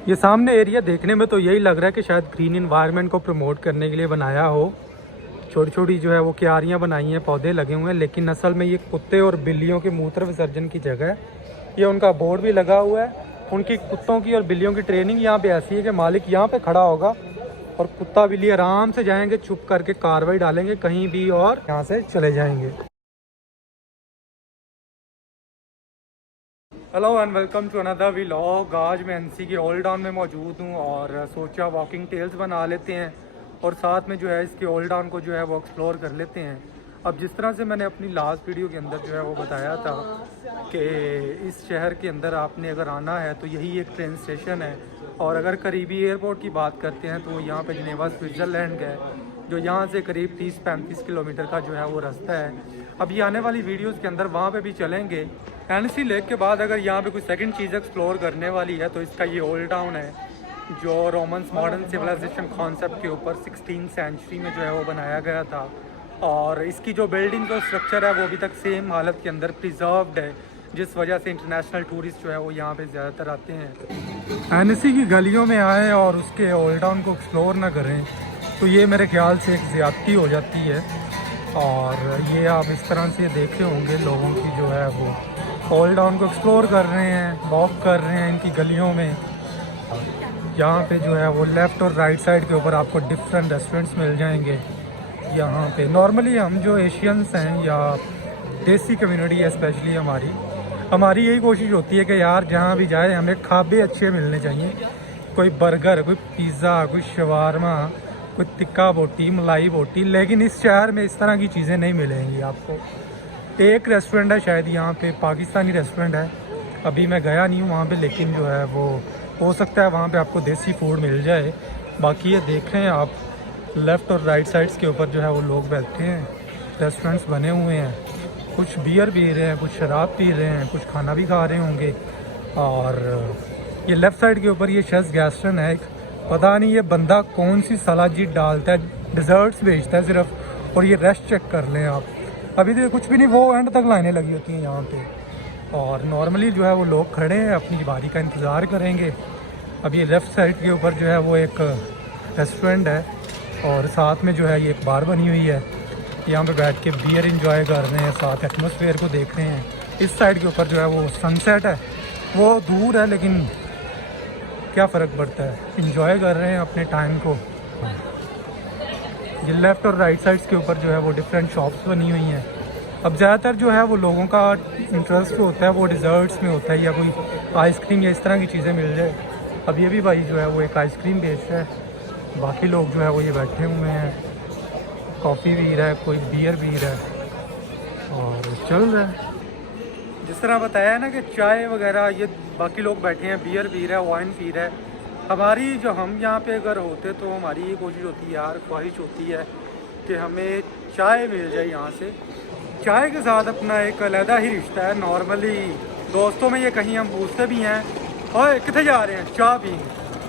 ये सामने एरिया देखने में तो यही लग रहा है कि शायद ग्रीन इन्वायरमेंट को प्रमोट करने के लिए बनाया हो। छोटी छोटी जो है वो क्यारियाँ बनाई हैं, पौधे लगे हुए हैं, लेकिन असल में ये कुत्ते और बिल्लियों के मूत्र विसर्जन की जगह है। ये उनका बोर्ड भी लगा हुआ है। उनकी कुत्तों की और बिल्लियों की ट्रेनिंग यहाँ पे ऐसी है कि मालिक यहाँ पे खड़ा होगा और कुत्ता बिल्ली आराम से जाएंगे, चुप करके कार्रवाई डालेंगे कहीं भी और यहाँ से चले जाएंगे। Hello and welcome to another vlog. आज मैं एनसी के ओल्ड टाउन में मौजूद हूँ और सोचा वॉकिंग टेल्स बना लेते हैं और साथ में जो है इसके ओल्ड टाउन को जो है वो एक्सप्लोर कर लेते हैं। अब जिस तरह से मैंने अपनी लास्ट वीडियो के अंदर जो है वो बताया था कि इस शहर के अंदर आपने अगर आना है तो यही एक ट्रेन स्टेशन है, और अगर करीबी एयरपोर्ट की बात करते हैं तो यहाँ पे जिनेवा स्विट्ज़रलैंड का है, जो यहाँ से करीब 30-35 किलोमीटर का जो है वो रास्ता है। अब ये आने वाली वीडियोस के अंदर वहाँ पे भी चलेंगे। एनसी लेक के बाद अगर यहाँ पे कोई सेकंड चीज़ एक्सप्लोर करने वाली है तो इसका ये ओल्ड टाउन है, जो रोमन्स मॉडर्न सिविलाइजेशन कॉन्सेप्ट के ऊपर 16th सेंचुरी में जो है वो बनाया गया था, और इसकी जो बिल्डिंग जो स्ट्रक्चर है वो अभी तक सेम हालत के अंदर प्रिजर्व्ड है, जिस वजह से इंटरनेशनल टूरिस्ट जो है वो यहाँ पे ज़्यादातर आते हैं। एनसी की गलियों में आए और उसके ओल्ड टाउन को एक्सप्लोर ना करें तो ये मेरे ख्याल से एक ज़्यादती हो जाती है। और ये आप इस तरह से देखे होंगे लोगों की जो है वो ओल्ड टाउन को एक्सप्लोर कर रहे हैं, वॉक कर रहे हैं इनकी गलियों में। यहाँ पे जो है वो लेफ़्ट और राइट साइड के ऊपर आपको डिफरेंट रेस्टोरेंट्स मिल जाएंगे। यहाँ पे नॉर्मली हम जो एशियंस हैं या देसी कम्युनिटी है स्पेशली हमारी यही कोशिश होती है कि यार जहाँ भी जाए हमें खाबे अच्छे मिलने चाहिए। कोई बर्गर, कोई पिज़्ज़ा, कोई शवारमा, कोई टिक्का बोटी, मलाई बोटी, लेकिन इस शहर में इस तरह की चीज़ें नहीं मिलेंगी आपको। एक रेस्टोरेंट है शायद यहाँ पे, पाकिस्तानी रेस्टोरेंट है, अभी मैं गया नहीं हूँ वहाँ पे, लेकिन जो है वो हो सकता है वहाँ पे आपको देसी फूड मिल जाए। बाकी ये देख रहे हैं आप लेफ़्ट और राइट साइड्स के ऊपर जो है वो लोग बैठे हैं, रेस्टोरेंट्स बने हुए हैं, कुछ बियर पी रहे हैं, कुछ शराब पी रहे हैं, कुछ खाना भी खा रहे होंगे। और ये लेफ़्ट साइड के ऊपर ये शेफ़ गैस्टन है एक, पता नहीं ये बंदा कौन सी सलाजी डालता है, डिज़र्ट्स बेचता है सिर्फ। और ये रेस्ट चेक कर लें आप, अभी तो कुछ भी नहीं, वो एंड तक लाइनें लगी होती हैं यहाँ पे। और नॉर्मली जो है वो लोग खड़े हैं, अपनी बारी का इंतज़ार करेंगे। अब ये लेफ़्ट साइड के ऊपर जो है वो एक रेस्टोरेंट है और साथ में जो है ये एक बार बनी हुई है, यहाँ पे बैठ के बियर इंजॉय कर रहे हैं, साथ एटमॉस्फेयर को देख रहे हैं। इस साइड के ऊपर जो है वो सनसेट है, वो दूर है लेकिन क्या फ़र्क पड़ता है, इंजॉय कर रहे हैं अपने टाइम को। ये लेफ़्ट और राइट साइड्स के ऊपर जो है वो डिफरेंट शॉप्स बनी हुई हैं। अब ज़्यादातर जो है वो लोगों का इंटरेस्ट होता है वो डिज़र्ट्स में होता है, या कोई आइसक्रीम या इस तरह की चीज़ें मिल जाए। अब ये भी भाई जो है वो एक आइसक्रीम बेच रहा है, बाकी लोग जो है वो ये बैठे हुए हैं, कॉफ़ी पी रहा है, कोई बियर पी रहा है और चल रहा है। जिस तरह बताया है ना कि चाय वगैरह, ये बाकी लोग बैठे हैं, बियर पी रहा है, वाइन पी रहा है। हमारी जो हम यहाँ पे अगर होते तो हमारी ये कोशिश होती है यार, ख्वाहिश होती है कि हमें चाय मिल जाए यहाँ से। चाय के साथ अपना एक अलहदा ही रिश्ता है। नॉर्मली दोस्तों में ये कहीं हम पूछते भी हैं, ओए कितने जा रहे हैं, चाय पियेंगे,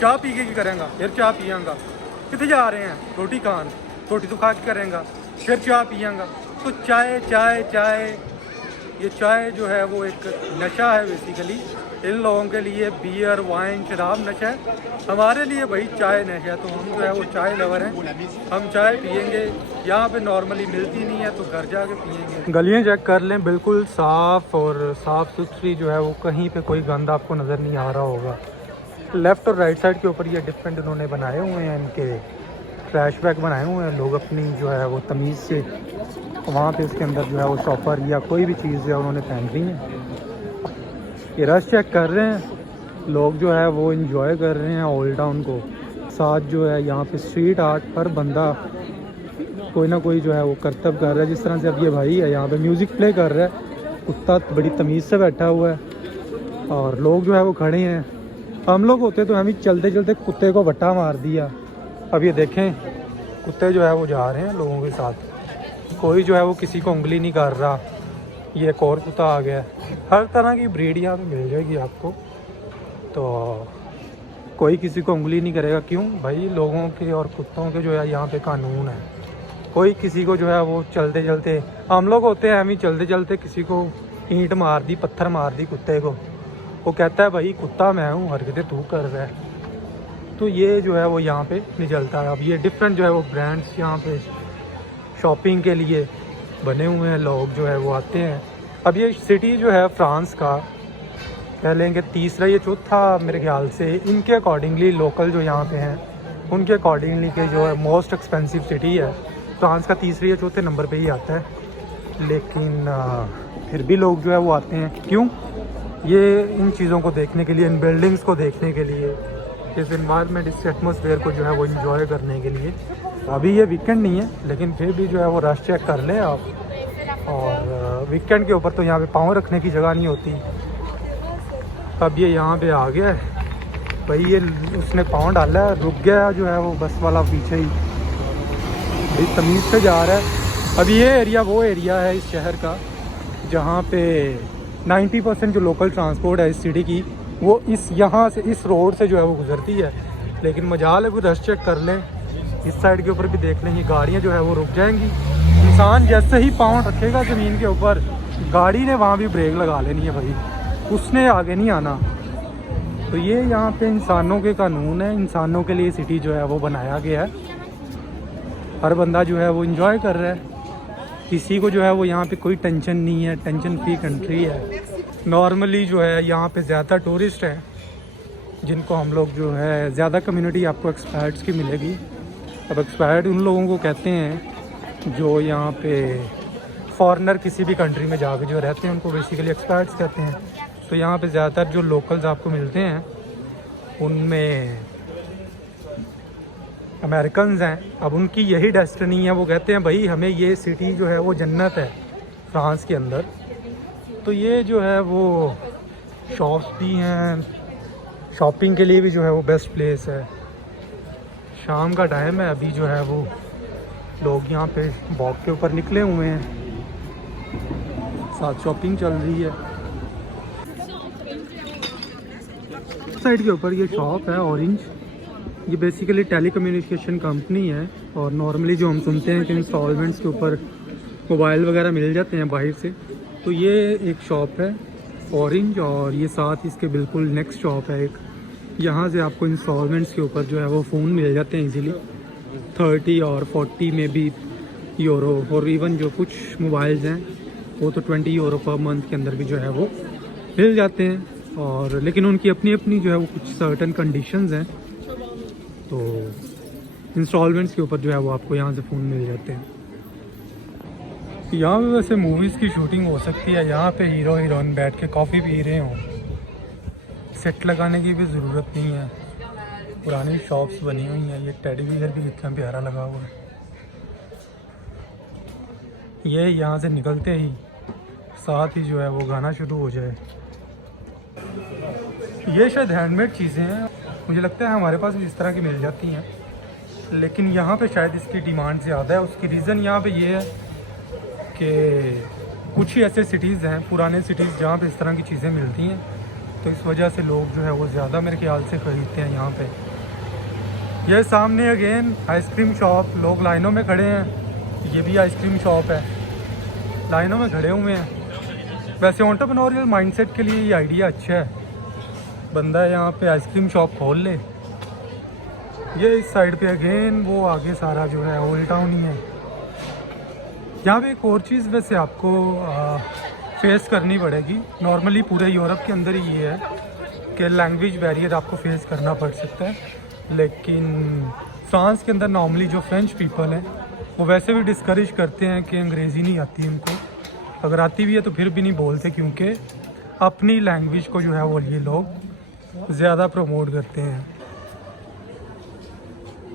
चाय पी के करेंगे, फिर चाय पियेंगा। कितने जा रहे हैं, रोटी खान, रोटी तो खा के करेंगे, फिर चाय पियेंगा। तो चाय चाय चाय, ये चाय जो है वो एक नशा है बेसिकली। इन लोगों के लिए बियर, वाइन, शराब नशा है, हमारे लिए भाई चाय नशा है। तो हम जो है वो चाय लवर हैं, हम चाय पियेंगे। यहाँ पे नॉर्मली मिलती नहीं है तो घर जाके पियेंगे। गलियाँ चेक कर लें, बिल्कुल साफ़ और साफ़ सुथरी जो है वो, कहीं पे कोई गंद आपको नज़र नहीं आ रहा होगा। लेफ़्ट और राइट साइड के ऊपर ये डिफरेंट उन्होंने बनाए हुए हैं, इनके फ्लैश बैक बनाए हुए हैं। लोग अपनी जो है वो तमीज़ से वहाँ पे इसके अंदर जो है वो शॉपर या कोई भी चीज़ है उन्होंने पहन ली है। ये रश चेक कर रहे हैं लोग, जो है वो इंजॉय कर रहे हैं ओल्ड टाउन को। साथ जो है यहाँ पे स्ट्रीट आर्ट पर बंदा कोई ना कोई जो है वो करतब कर रहा है। जिस तरह से अब ये भाई है यहाँ पे म्यूज़िक प्ले कर रहा है, कुत्ता बड़ी तमीज़ से बैठा हुआ है और लोग जो है वो खड़े हैं। हम लोग होते तो हम ही चलते चलते कुत्ते को वट्टा मार दिया। अब ये देखें कुत्ते जो है वो जा रहे हैं लोगों के साथ, कोई जो है वो किसी को उंगली नहीं कर रहा। ये एक और कुत्ता आ गया। हर तरह की ब्रीड यहाँ पे मिल जाएगी आपको, तो कोई किसी को उंगली नहीं करेगा। क्यों भाई, लोगों के और कुत्तों के जो है यहाँ पे कानून है। कोई किसी को जो है वो चलते चलते, हम लोग होते हैं हम ही चलते चलते किसी को ईंट मार दी, पत्थर मार दी कुत्ते को, वो कहता है भाई कुत्ता मैं हूँ, हरकतें तू कर रहा है। तो ये जो है वो यहाँ पे नहीं चलता है। अब ये डिफरेंट जो है वो ब्रांड्स यहाँ पे शॉपिंग के लिए बने हुए हैं, लोग जो है वो आते हैं। अब ये सिटी जो है फ्रांस का कह लेंगे तीसरा या चौथा मेरे ख्याल से, इनके अकॉर्डिंगली लोकल जो यहाँ पे हैं उनके अकॉर्डिंगली के जो है मोस्ट एक्सपेंसिव सिटी है फ्रांस का, तीसरे या चौथे नंबर पे ही आता है। लेकिन फिर भी लोग जो है वो आते हैं, क्यों? ये इन चीज़ों को देखने के लिए, इन बिल्डिंग्स को देखने के लिए, इस इन्वायरमेंट, इस एटमॉस्फेयर को जो है वो इन्जॉय करने के लिए। अभी ये वीकेंड नहीं है लेकिन फिर भी जो है वो रश चेक कर लें आप। और वीकेंड के ऊपर तो यहाँ पे पाँव रखने की जगह नहीं होती। अब ये यहाँ पे आ गया है भाई, ये उसने पाँव डाला है, रुक गया जो है वो बस वाला पीछे ही, भाई तमीज़ से जा रहा है। अब ये एरिया वो एरिया है इस शहर का जहाँ पे 90% जो लोकल ट्रांसपोर्ट है इस सिटी की वो इस यहाँ से, इस रोड से जो है वो गुजरती है। लेकिन मजाल है कोई रश चेक कर लें, इस साइड के ऊपर भी देख लेंगे, गाड़ियाँ जो है वो रुक जाएंगी। इंसान जैसे ही पाँव रखेगा ज़मीन के ऊपर, गाड़ी ने वहाँ भी ब्रेक लगा लेनी है भाई, उसने आगे नहीं आना। तो ये यहाँ पे इंसानों के कानून है, इंसानों के लिए सिटी जो है वो बनाया गया है। हर बंदा जो है वो एंजॉय कर रहा है, किसी को जो है वो यहाँ पे कोई टेंशन नहीं है, टेंशन फ्री कंट्री है। नॉर्मली जो है यहाँ पे ज़्यादा टूरिस्ट हैं जिनको हम लोग जो है, ज़्यादा कम्युनिटी आपको एक्सपर्ट्स की मिलेगी। अब एक्सपर्ट उन लोगों को कहते हैं जो यहाँ पे फॉरेनर किसी भी कंट्री में जाकर जो रहते हैं उनको बेसिकली एक्सपर्ट्स कहते हैं। तो यहाँ पे ज़्यादातर जो लोकल्स आपको मिलते हैं उनमें अमेरिकन्स हैं। अब उनकी यही डेस्टिनी है, वो कहते हैं भाई हमें ये सिटी जो है वो जन्नत है फ्रांस के अंदर। तो ये जो है वो शॉप्स भी हैं, शॉपिंग के लिए भी जो है वो बेस्ट प्लेस है। शाम का टाइम है, अभी जो है वो लोग यहाँ पे वॉक के ऊपर निकले हुए हैं, साथ शॉपिंग चल रही है। साइड के ऊपर ये शॉप है ऑरेंज, ये बेसिकली टेलीकम्युनिकेशन कंपनी है। और नॉर्मली जो हम सुनते हैं कि इंस्टॉलमेंट्स के ऊपर मोबाइल वगैरह मिल जाते हैं बाहर से, तो ये एक शॉप है ऑरेंज। और ये साथ इसके बिल्कुल नेक्स्ट शॉप है एक, यहाँ से आपको इंस्टॉलमेंट्स के ऊपर जो है वो फ़ोन मिल जाते हैं इजीली 30 और 40 में भी यूरो। और इवन जो कुछ मोबाइल्स हैं वो तो 20 यूरो पर मंथ के अंदर भी जो है वो मिल जाते हैं। और लेकिन उनकी अपनी अपनी जो है वो कुछ सर्टन कंडीशंस हैं, तो इंस्टॉलमेंट्स के ऊपर जो है वो आपको यहाँ से फ़ोन मिल जाते हैं। यहाँ पे वैसे मूवीज़ की शूटिंग हो सकती है, यहाँ पे हीरो हीरोइन बैठ के कॉफ़ी पी रहे हों, सेट लगाने की भी ज़रूरत नहीं है, पुरानी शॉप्स बनी हुई हैं। ये टेडी बियर भी कितना प्यारा लगा हुआ है। ये यहाँ से निकलते ही साथ ही जो है वो गाना शुरू हो जाए। ये शायद हैंडमेड चीज़ें हैं, मुझे लगता है हमारे पास भी इस तरह की मिल जाती हैं, लेकिन यहाँ पे शायद इसकी डिमांड ज़्यादा है। उसकी रीज़न यहाँ पे ये है कि कुछ ही ऐसे सिटीज़ हैं, पुराने सिटीज़, जहाँ पे इस तरह की चीज़ें मिलती हैं, तो इस वजह से लोग जो है वो ज़्यादा मेरे ख्याल से ख़रीदते हैं यहाँ पे। ये सामने अगेन आइसक्रीम शॉप, लोग लाइनों में खड़े हैं, ये भी आइसक्रीम शॉप है, लाइनों में खड़े हुए हैं। वैसे एंटरप्रेन्योरियल माइंडसेट के लिए ये आइडिया अच्छा है, बंदा यहाँ पे आइसक्रीम शॉप खोल ले। ये इस साइड पे अगेन वो आगे सारा जो है ओल्ड टाउन ही है। यहाँ पे एक और चीज़ वैसे आपको फेस करनी पड़ेगी, नॉर्मली पूरे यूरोप के अंदर ही ये है कि लैंग्वेज बैरियर आपको फेस करना पड़ सकता है, लेकिन फ्रांस के अंदर नॉर्मली जो फ्रेंच पीपल हैं वो वैसे भी डिस्करेज करते हैं कि अंग्रेज़ी नहीं आती उनको, अगर आती भी है तो फिर भी नहीं बोलते, क्योंकि अपनी लैंग्वेज को जो है वो ये लोग ज़्यादा प्रमोट करते हैं।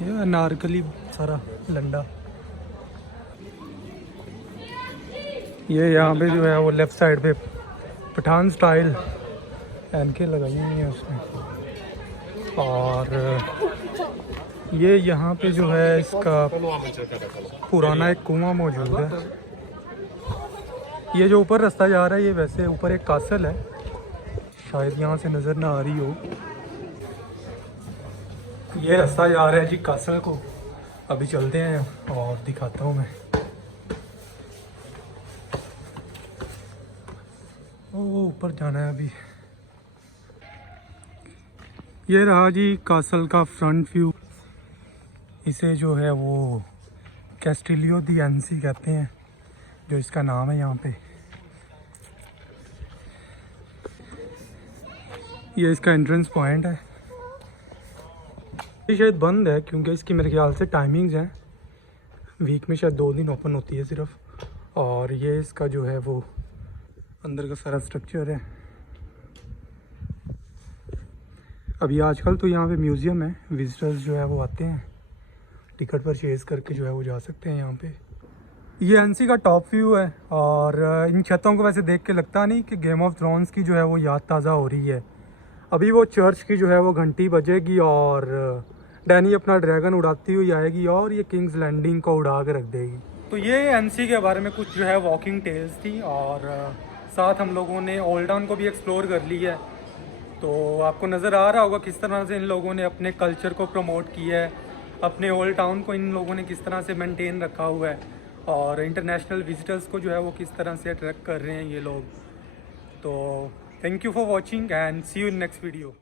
ये अनारकली सारा लंडा, ये यहाँ पे जो है वो लेफ़्ट साइड पे पठान स्टाइल एनके लगाई हुई है उसने। और ये यहाँ पे जो है इसका पुराना एक कुआं मौजूद है। ये जो ऊपर रास्ता जा रहा है ये वैसे ऊपर एक कासल है, शायद यहाँ से नज़र ना आ रही हो। ये रास्ता जा रहा है जी कासल को, अभी चलते हैं और दिखाता हूँ मैं। वो ऊपर जाना है अभी। ये रहा जी कासल का फ्रंट व्यू। इसे जो है वो कैस्टिलियो दी एनसी कहते हैं, जो इसका नाम है यहाँ पे। ये इसका एंट्रेंस पॉइंट है। ये शायद बंद है क्योंकि इसकी मेरे ख्याल से टाइमिंग्स हैं, वीक में शायद 2 दिन ओपन होती है सिर्फ। और ये इसका जो है वो अंदर का सारा स्ट्रक्चर है। अभी आजकल तो यहाँ पे म्यूज़ियम है, विजिटर्स जो है वो आते हैं, टिकट परचेज़ करके जो है वो जा सकते हैं यहाँ पे। ये एनसी का टॉप व्यू है और इन छतों को वैसे देख के लगता नहीं कि गेम ऑफ थ्रोन्स की जो है वो याद ताज़ा हो रही है। अभी वो चर्च की जो है वो घंटी बजेगी और डैनी अपना ड्रैगन उड़ाती हुई आएगी और ये किंग्स लैंडिंग को उड़ा के रख देगी। तो ये एनसी के बारे में कुछ जो है वॉकिंग टेल्स थी और साथ हम लोगों ने ओल्ड टाउन को भी एक्सप्लोर कर लिया है। तो आपको नज़र आ रहा होगा किस तरह से इन लोगों ने अपने कल्चर को प्रमोट किया है, अपने ओल्ड टाउन को इन लोगों ने किस तरह से मेंटेन रखा हुआ है और इंटरनेशनल विजिटर्स को जो है वो किस तरह से अट्रैक्ट कर रहे हैं ये लोग। तो thank you for watching and see you in next video.